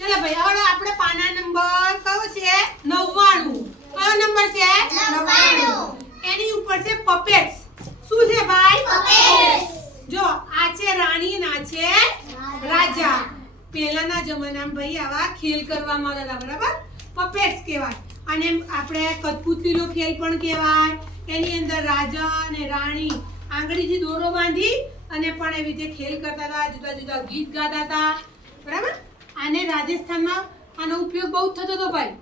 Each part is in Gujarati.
ચલો ભાઈ હવે આપણે પાના નંબર કયો છે 99 કયો નંબર છે 99 એની ઉપર છે પપેટ્સ શું છે ભાઈ પપેટ્સ જો આ છે રાણી અને આ છે રાજા પહેલાના જમાનામાં ભાઈ આવા ખેલ કરવામાં આવતા હતા બરાબર પપેટ્સ કહેવાય અને આપણે કઠપૂતળીનો ખેલ પણ કહેવાય એની અંદર રાજા અને રાણી આંગળીથી દોરો બાંધી અને પણ એવી રીતે ખેલ કરતા હતા જુદા જુદા ગીત ગાતા હતા બરાબર આને રાજસ્થાનમાં આનો ઉપયોગ બહુ થતો હતો ભાઈ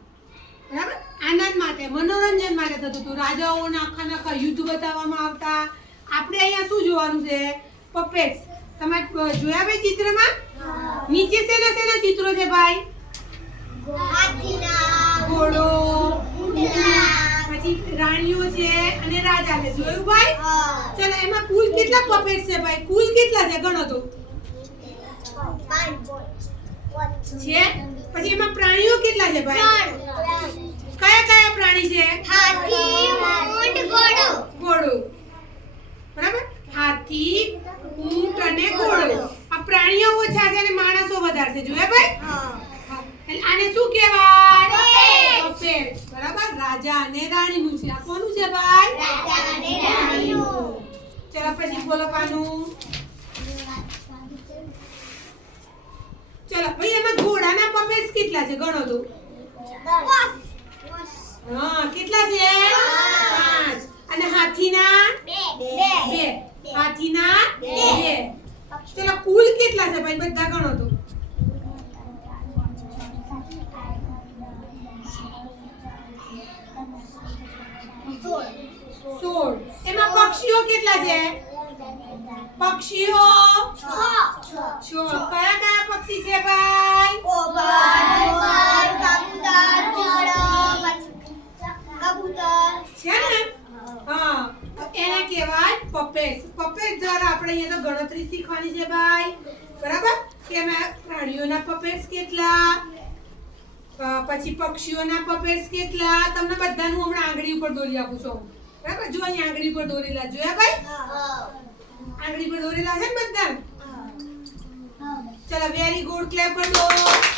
બરાબર આનંદ માટે મનોરંજન માટે થતું હતું રાજાઓના આખા યુદ્ધ બતાવવામાં આવતા આપણે અહીંયા શું જોવાનું છે પપેટ્સ તમે જોયા ભાઈ ચિત્રમાં નીચે શેના શેના ચિત્રો છે ભાઈ ઘોડો પછી રાણીઓ છે અને રાજા છે જોયું ભાઈ ચલો એમાં કુલ કેટલા પપેટ્સ છે ભાઈ કુલ કેટલા છે ગણો તો છે પછી એમાં પ્રાણીઓ કેટલા છે ભાઈ કયા કયા પ્રાણી છે હાથી ઊંટ ઘોડો બરાબર હાથી ઊંટ અને ઘોડો આ પ્રાણીઓ ઓછા છે અને માણસો વધારે છે જોયા ભાઈ આને શું કહેવાય પપેટ્સ બરાબર રાજા અને રાણીનું છે આ કોનું છે ભાઈ રાજા અને રાણીનું ચલો પછી બોલો પાનું ચલો ભાઈ એમાં ઘોડાના પપેટ્સ કેટલા છે ગણો તો હા કેટલા છે 5 અને હાથીના 2 હાથીના 2 ચલો કુલ કેટલા છે ભાઈ બધા ગણો તો સોળ એમાં પક્ષીઓ કેટલા છે પક્ષીઓ 6 કયા કયા પક્ષી છે ભાઈ છે ને હા તો એને કહેવાય પપેટ્સ પપેટ દ્વારા આપણે અહીંયા તો ગણતરી શીખવાની છે ભાઈ બરાબર કે એમાં પ્રાણીઓના પપેટ્સ કેટલા પછી પક્ષીઓના પપેટ્સ કેટલા તમને બધાનું હમણાં આંગળી ઉપર દોરી આપું છું બરાબર જો અહીં આંગળી ઉપર દોરેલા જોયા ભાઈ આંગળી પર દોરેલા છે ને બધા ચલો વેરી ગુડ ક્લેપ કરી દો